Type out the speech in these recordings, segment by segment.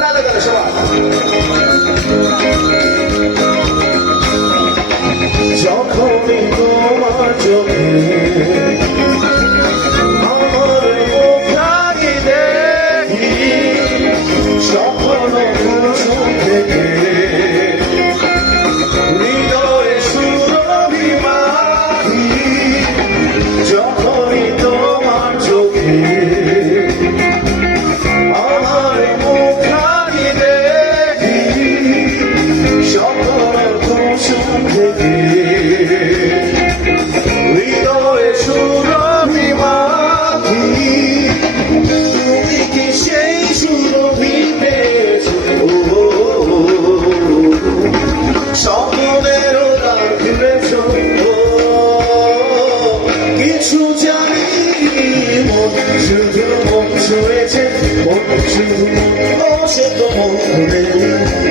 তালে তালে সবাই যখনই তোমার চোখে থেকে হৃদয়ে সুরভি মাখি তুমি কি সেই সুরভি পেয়েছ? স্বপ্নের রাখবেছো কিছু জানি মন শুধু মন মনে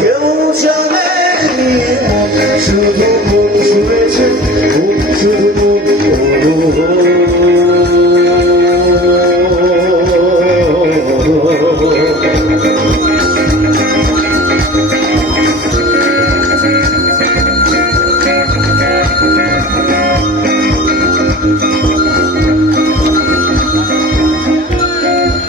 কেউ জানে শুধু মন শুনেছে শুধু মন